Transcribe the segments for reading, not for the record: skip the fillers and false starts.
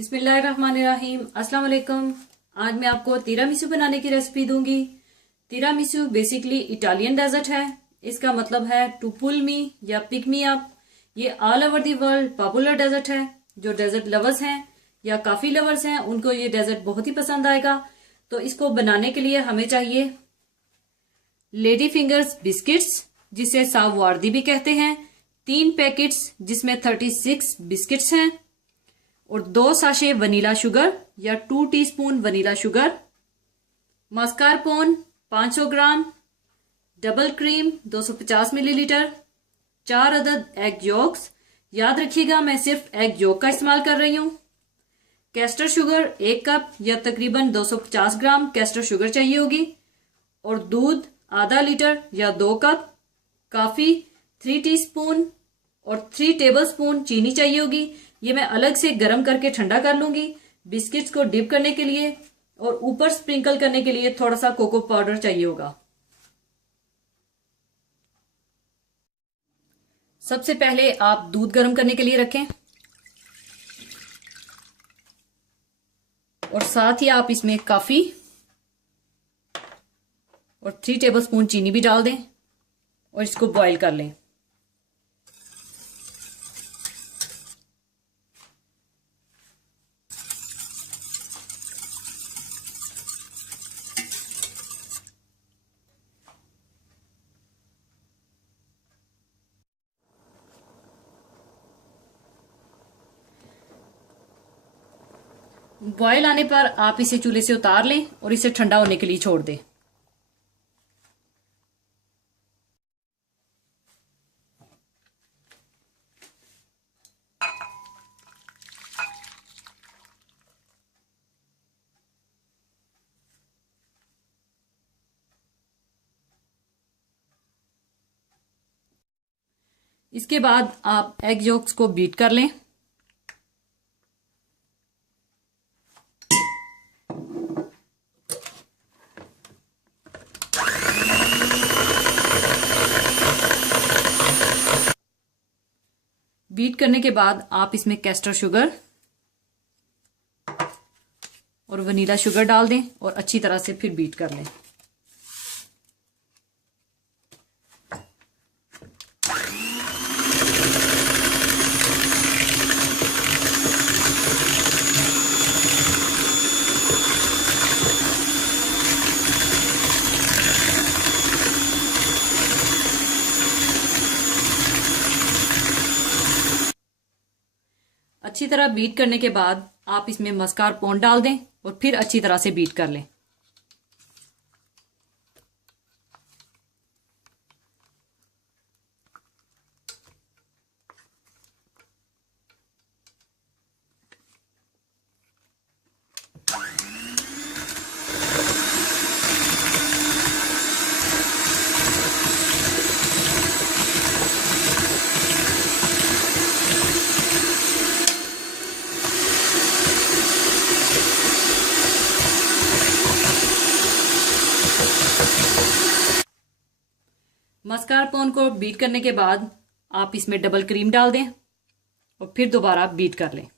बिस्मिल्लाहिर्रहमानिर्रहीम। अस्सलाम वालेकुम। आज मैं आपको तिरामिसू बनाने की रेसिपी दूंगी। तिरामिसू बेसिकली इटालियन डेजर्ट है। इसका मतलब है टू पुल मी या पिक मी अप। ये all over the world popular dessert है। जो डेजर्ट लवर्स हैं या काफ़ी लवर्स हैं उनको ये डेजर्ट बहुत ही पसंद आएगा। तो इसको बनाने के लिए हमें चाहिए लेडी फिंगर्स बिस्किट्स, जिसे साववार्दी भी कहते हैं, 3 पैकेट्स जिसमें 36 बिस्किट्स हैं, और 2 साशे वनीला शुगर या 2 टीस्पून वनीला शुगर, मास्कारपोन 500 ग्राम, डबल क्रीम 250 मिलीलीटर, 4 अदद एग योक्स। याद रखिएगा मैं सिर्फ एग योक का इस्तेमाल कर रही हूँ। कैस्टर शुगर 1 कप या तकरीबन 250 ग्राम कैस्टर शुगर चाहिए होगी, और दूध आधा लीटर या 2 कप, काफी 3 टीस्पून और 3 टेबलस्पून चीनी चाहिए होगी। ये मैं अलग से गर्म करके ठंडा कर लूंगी। बिस्किट्स को डिप करने के लिए और ऊपर स्प्रिंकल करने के लिए थोड़ा सा कोको पाउडर चाहिए होगा। सबसे पहले आप दूध गर्म करने के लिए रखें और साथ ही आप इसमें काफी और 3 टेबलस्पून चीनी भी डाल दें और इसको बॉईल कर लें। बॉयल आने पर आप इसे चूल्हे से उतार लें और इसे ठंडा होने के लिए छोड़ दें। इसके बाद आप एग योक्स को बीट कर लें। बीट करने के बाद आप इसमें कैस्टर शुगर और वनीला शुगर डाल दें और अच्छी तरह से फिर बीट कर लें। अच्छी तरह बीट करने के बाद आप इसमें मस्कारपोन डाल दें और फिर अच्छी तरह से बीट कर लें। मस्कारपोन को बीट करने के बाद आप इसमें डबल क्रीम डाल दें और फिर दोबारा बीट कर लें।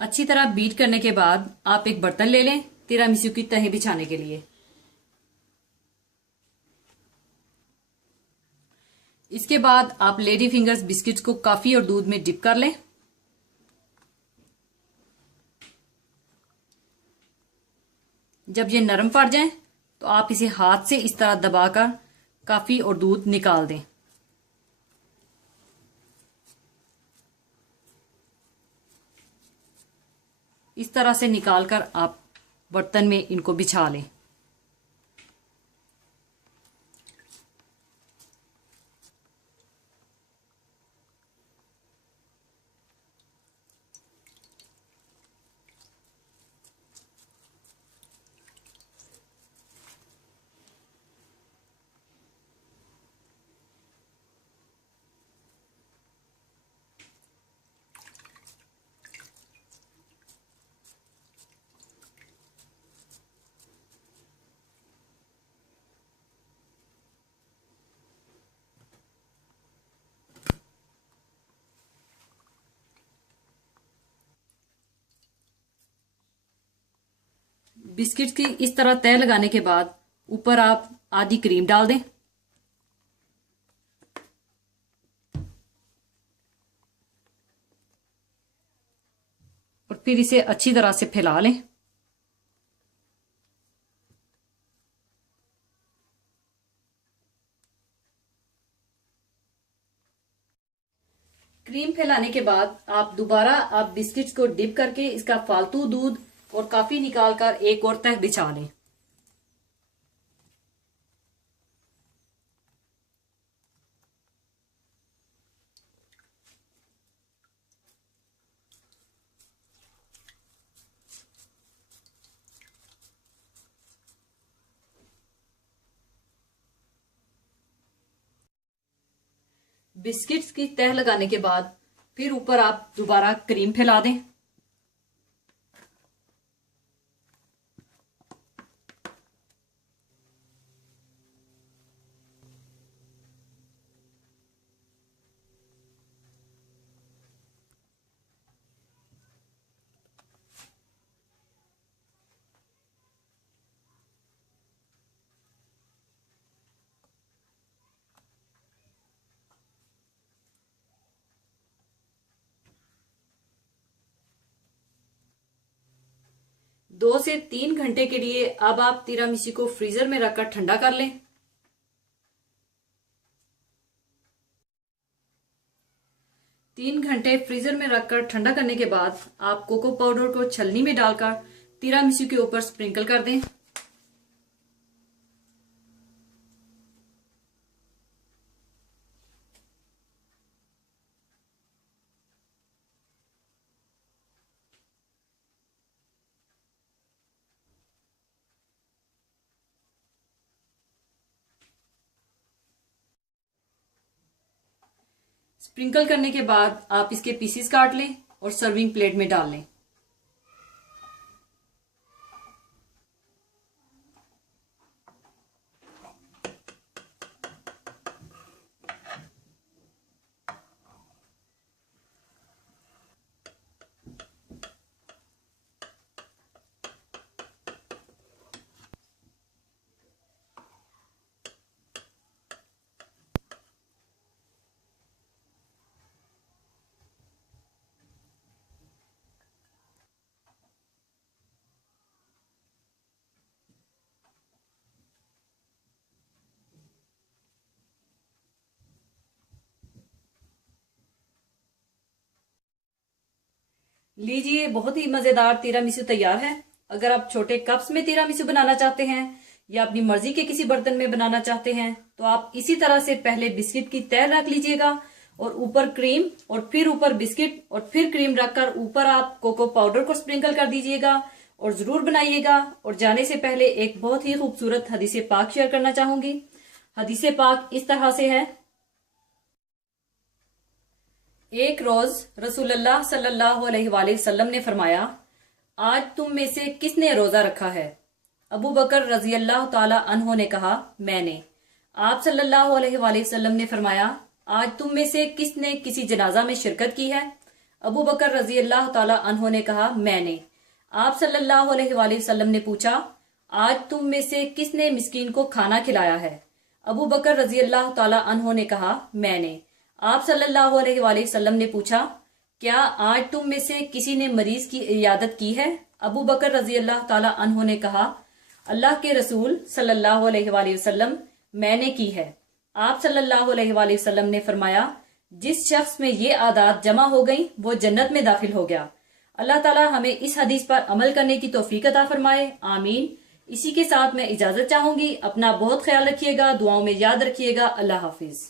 अच्छी तरह बीट करने के बाद आप एक बर्तन ले लें तिरामिसू की तह बिछाने के लिए। इसके बाद आप लेडी फिंगर्स बिस्किट्स को कॉफी और दूध में डिप कर लें। जब ये नरम पड़ जाए तो आप इसे हाथ से इस तरह दबाकर कॉफी और दूध निकाल दें। इस तरह से निकालकर आप बर्तन में इनको बिछा लें। बिस्किट की इस तरह तह लगाने के बाद ऊपर आप आधी क्रीम डाल दें और फिर इसे अच्छी तरह से फैला लें। क्रीम फैलाने के बाद आप बिस्किट्स को डिप करके इसका फालतू दूध और काफी निकालकर एक और तह बिछा लें। बिस्किट्स की तह लगाने के बाद फिर ऊपर आप दोबारा क्रीम फैला दें। दो से 3 घंटे के लिए अब आप तिरामिसू को फ्रीजर में रखकर ठंडा कर लें। 3 घंटे फ्रीजर में रखकर ठंडा करने के बाद आप कोको पाउडर को छलनी में डालकर तिरामिसू के ऊपर स्प्रिंकल कर दें। स्प्रिंकल करने के बाद आप इसके पीसेस काट लें और सर्विंग प्लेट में डाल लें। लीजिए, बहुत ही मजेदार तिरामिसू तैयार है। अगर आप छोटे कप्स में तिरामिसू बनाना चाहते हैं या अपनी मर्जी के किसी बर्तन में बनाना चाहते हैं तो आप इसी तरह से पहले बिस्किट की तह रख लीजिएगा और ऊपर क्रीम और फिर ऊपर बिस्किट और फिर क्रीम रखकर ऊपर आप कोको पाउडर को स्प्रिंकल कर दीजिएगा और जरूर बनाइएगा। और जाने से पहले एक बहुत ही खूबसूरत हदीस पाक शेयर करना चाहूंगी। हदीस पाक इस तरह से है। एक रोज रसूलुल्लाह सल्लल्लाहु अलैहि वसल्लम ने फरमाया, आज तुम में से किसने रोजा रखा है? अबू बकर रजी अल्लाह ताला अन्हो ने कहा, मैंने। आप सल्लल्लाहु अलैहि वसल्लम ने फरमाया, आज तुम में से किसने किसी जनाजा में शिरकत की है? अबू बकर रजी अल्लाह ताला अन्हो ने कहा, मैंने। आप सल्लल्लाहु अलैहि वसल्लम ने पूछा, आज तुम में से किसने मिस्कीन को खाना खिलाया है? अबू बकर रजी अल्लाह ताला अन्हो ने कहा, मैंने। आप सल्लल्लाहु अलैहि वसल्लम ने पूछा, क्या आज तुम में से किसी ने मरीज की इयादत की है? अबू बकर रजी अल्लाह ताला अन्हो ने कहा, अल्लाह के रसूल सल्लल्लाहु अलैहि वसल्लम, मैंने की है। आप सल्लल्लाहु अलैहि वसल्लम ने फरमाया, जिस शख्स में ये आदात जमा हो गई वो जन्नत में दाखिल हो गया। अल्लाह ताला हमें इस हदीस पर अमल करने की तौफीक अता फरमाए, आमीन। इसी के साथ मैं इजाजत चाहूंगी। अपना बहुत ख्याल रखिएगा, दुआओं में याद रखिएगा। अल्लाह हाफिज।